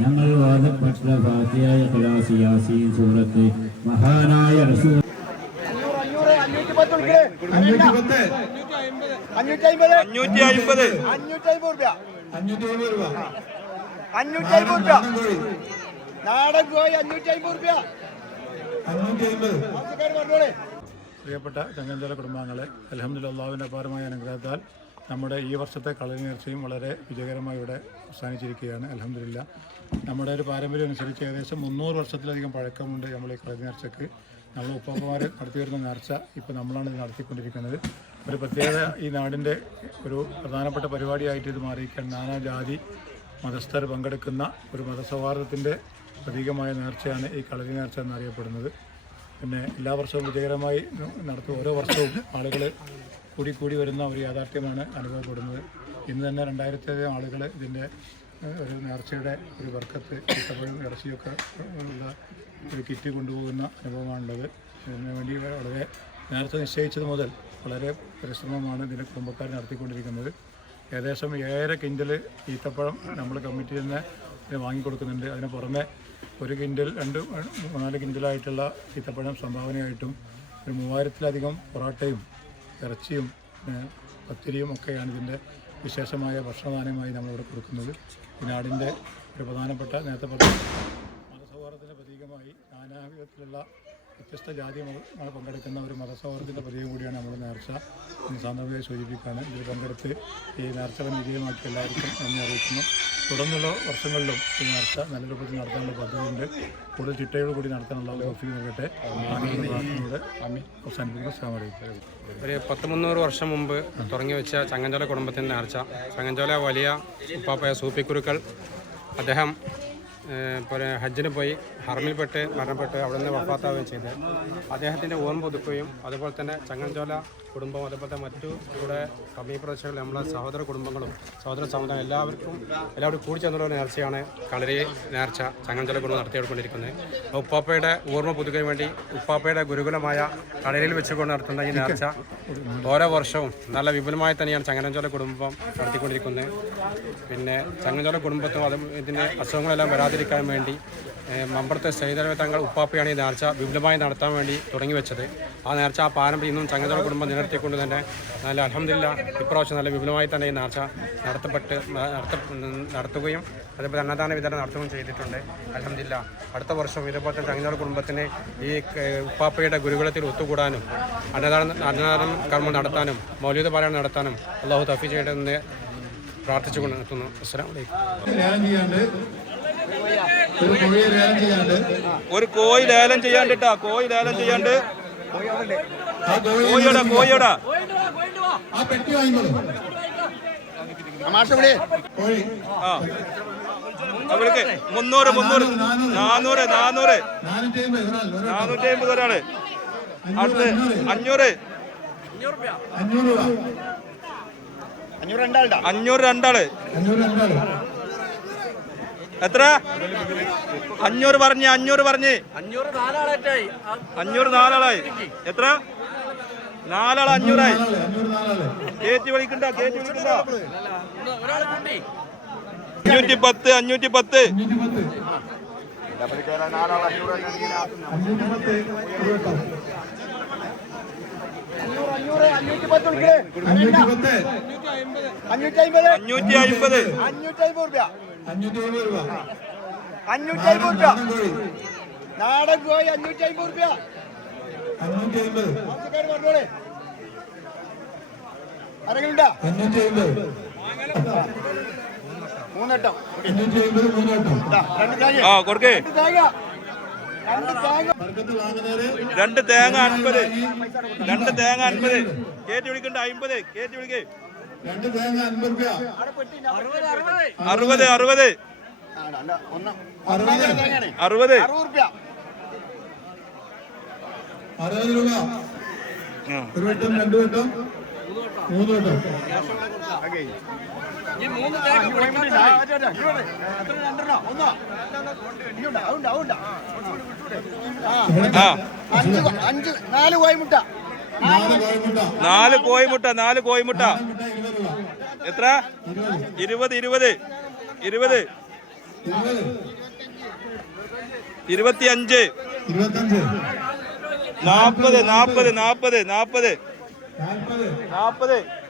ഞങ്ങൾ വാദപ്പെട്ട ഫാത്തിഹ ഇഖ്ലാസ് യാസീൻ സൂറത്ത് മഹാനായ റസൂൽ 550 നാടൻ കോഴി 550 പ്രിയപ്പെട്ട ചങ്ങഞ്ചോല കുടുംബാംഗങ്ങളെ, അൽഹംദുലില്ലാഹ് അല്ലാഹുവിൻ്റെ അപാരമായ അനുഗ്രഹത്താൽ നമ്മുടെ ഈ വർഷത്തെ കളരി നേർച്ചയും വളരെ വിജയകരമായി ഇവിടെ അവസാനിച്ചിരിക്കുകയാണ്. അൽഹംദുലില്ലാഹ് നമ്മുടെ ഒരു പാരമ്പര്യം അനുസരിച്ച് ഏകദേശം 300 വർഷത്തിലധികം പഴക്കമുണ്ട് നമ്മൾ ഈ കളരി നേർച്ചയ്ക്ക്. നമ്മൾ ഉപ്പാപ്പമാർ നടത്തി വരുന്ന നേർച്ച ഇപ്പോൾ നമ്മളാണ് ഇത് നടത്തിക്കൊണ്ടിരിക്കുന്നത്. ഒരു പ്രത്യേകത ഈ നാടിൻ്റെ ഒരു പ്രധാനപ്പെട്ട പരിപാടിയായിട്ട് ഇത് മാറിയിരിക്കുകയാണ്. നാനാജാതി മതസ്ഥർ പങ്കെടുക്കുന്ന ഒരു മതസൗഹാർദ്ദത്തിൻ്റെ പ്രതീകമായ നേർച്ചയാണ് ഈ കളരി നേർച്ച എന്നറിയപ്പെടുന്നത്. പിന്നെ എല്ലാ വർഷവും വിജയകരമായി നടത്തും. ഓരോ വർഷവും ആളുകൾ കൂടി വരുന്ന ഒരു യാഥാർത്ഥ്യമാണ് അനുഭവപ്പെടുന്നത്. ഇന്ന് തന്നെ 2000-ലധികം ആളുകൾ ഇതിൻ്റെ ഒരു നേർച്ചയുടെ ഒരു ബർക്കത്ത് ഈത്തപ്പഴം ഇറച്ചിയൊക്കെ ഉള്ള ഒരു കിറ്റ് കൊണ്ടുപോകുന്ന അനുഭവമാണുള്ളത്. ഇതിനു വേണ്ടി വളരെ നേരത്തെ നിശ്ചയിച്ചത് മുതൽ വളരെ പരിശ്രമമാണ് ഇതിൻ്റെ കുടുംബക്കാർ നടത്തിക്കൊണ്ടിരിക്കുന്നത്. ഏകദേശം 7.5 കിൻഡൽ ഈത്തപ്പഴം നമ്മൾ കമ്മിറ്റി തന്നെ വാങ്ങിക്കൊടുക്കുന്നുണ്ട്. അതിന് പുറമെ 1 കിൻഡൽ 2-4 കിൻഡലായിട്ടുള്ള ഈത്തപ്പഴം സംഭാവനയായിട്ടും ഒരു 3000-ലധികം പൊറാട്ടയും ഇറച്ചിയും പത്തിരിയും ഒക്കെയാണ് ഇതിൻ്റെ വിശേഷമായ ഭക്ഷണദാനമായി നമ്മളിവിടെ കൊടുക്കുന്നത്. ഈ നാടിൻ്റെ ഒരു പ്രധാനപ്പെട്ട നേരത്തെ മതസൗഹാർദ്ദത്തിൻ്റെ പ്രതീകമായി നാനാവിധത്തിലുള്ള വ്യത്യസ്ത ജാതി മതങ്ങൾ പങ്കെടുക്കുന്ന ഒരു മതസൗഹാർദ്ദത്തിൻ്റെ പ്രതീകം കൂടിയാണ് നമ്മൾ നേർച്ച സാന്ദർഭികമായി സൂചിപ്പിക്കുകയാണ്. ഇതിൽ പങ്കെടുത്ത് ഈ നേർച്ചകൾ വിജയമാക്കി എല്ലാവർക്കും നന്ദി അറിയിക്കുന്നു. തുടർന്നുള്ള വർഷങ്ങളിലും ഈ നേർച്ച നല്ല രൂപത്തിൽ നടത്താനുള്ള പദ്ധതിയുണ്ട്. കൂടുതൽ ചിട്ടയോടുകൂടി നടത്താനുള്ള ഓഫീസ് നൽകട്ടെ. പ്രാർത്ഥനയോടെ അവസാനിപ്പിക്കുന്നു. ഒരു 100-300 വർഷം മുമ്പ് തുടങ്ങി വെച്ച ചങ്ങഞ്ചോല കുടുംബത്തിൻ്റെ നേർച്ച. ചങ്ങഞ്ചോല വലിയ ഉപ്പാപ്പയ സൂപ്പിക്കുരുക്കൾ അദ്ദേഹം ഹജ്ജിന് പോയി ഹറമിൽപ്പെട്ട് മരണപ്പെട്ട് അവിടെ നിന്ന് വഫാത്താവുകയും ചെയ്ത് അദ്ദേഹത്തിൻ്റെ ഓർമ്മ പുതുക്കുകയും അതുപോലെ തന്നെ ചങ്ങഞ്ചോല കുടുംബവും അതുപോലെ തന്നെ മറ്റു ഇവിടെ സമീപപ്രദേശങ്ങളിൽ നമ്മളെ സഹോദര കുടുംബങ്ങളും സഹോദര സമുദായം എല്ലാവരും കൂടി ചേർന്നുള്ള നേർച്ചയാണ് കളരി നേർച്ച ചങ്ങഞ്ചോല കുടുംബം നടത്തിയെടുക്കൊണ്ടിരിക്കുന്നത്. ഉപ്പാപ്പയുടെ ഓർമ്മ പുതുക്കാൻ വേണ്ടി ഉപ്പാപ്പയുടെ ഗുരുകുലമായ കളരിയിൽ വെച്ചുകൊണ്ട് നടത്തുന്ന ഈ നേർച്ച ഓരോ വർഷവും നല്ല വിപുലമായി തന്നെയാണ് ചങ്ങഞ്ചോല കുടുംബം നടത്തിക്കൊണ്ടിരിക്കുന്നത്. പിന്നെ ചങ്ങഞ്ചോല കുടുംബത്തും അതും ഇതിൻ്റെ അസുഖങ്ങളെല്ലാം വരാതിരിക്കാൻ വേണ്ടി മമ്പറത്തെ സൈതലവ തങ്ങൾ ഉപ്പാപ്പയാണ് ഈ നേർച്ച വിപുലമായി നടത്താൻ വേണ്ടി തുടങ്ങി വെച്ചത്. ആ നേർച്ച ആ പാരമ്പര്യം ഇന്നും ചങ്ങഞ്ചോല കുടുംബം നിലനിർത്തിക്കൊണ്ട് തന്നെ നല്ല അൽഹംദുലില്ലാഹ് ഇപ്രാവശ്യം നല്ല വിപുലമായി തന്നെ ഈ നേർച്ച നടത്തുകയും അതേപോലെ അന്നദാന വിതരണം നടത്തുകയും ചെയ്തിട്ടുണ്ട്. അൽഹംദുലില്ലാഹ് അടുത്ത വർഷം ഇതേപോലെ തന്നെ ചങ്ങഞ്ചോല കുടുംബത്തിന് ഈ ഉപ്പാപ്പയുടെ ഗുരുകുലത്തിൽ ഒത്തുകൂടാനും അന്നദാനം കർമ്മം നടത്താനും മൗലിക പാരായണം നടത്താനും അള്ളാഹു തൗഫീഖ് ചെയ്യണമെന്ന് പ്രാർത്ഥിച്ചുകൊണ്ട് നിർത്തുന്നു. അസ്സലാമു അലൈക്കും. ഒരു കോഴി ലേലം ചെയ്യാണ്ട് കോഴി ലേലം ചെയ്യാണ്ട് കോഴിയോടാ 300 400 450 ഒരാള്. അടുത്ത് 500 രണ്ടാള്. എത്ര? 500 പറഞ്ഞ് 500 4ആളായി. എത്ര? 4ആള് 500ആയി. കേറ്റി വിളിക്കണ്ട 510 നാടൻ കോഴി 550 ആരെങ്കിലുണ്ടാ? 3 കൊടുക്കേ. 2 തേങ്ങ 50. 2 തേങ്ങ 50. കേറ്റി വിളിക്കണ്ട 50. കേറ്റി വിളിക്കേ. 2 തേങ്ങ 50 രൂപ. 60 60 രൂപ. ഒരു വട്ടം 2 വട്ടം നാല് കോയിമുട്ട 4 കോയിമുട്ട എത്ര 20 25 40 40 40 40 40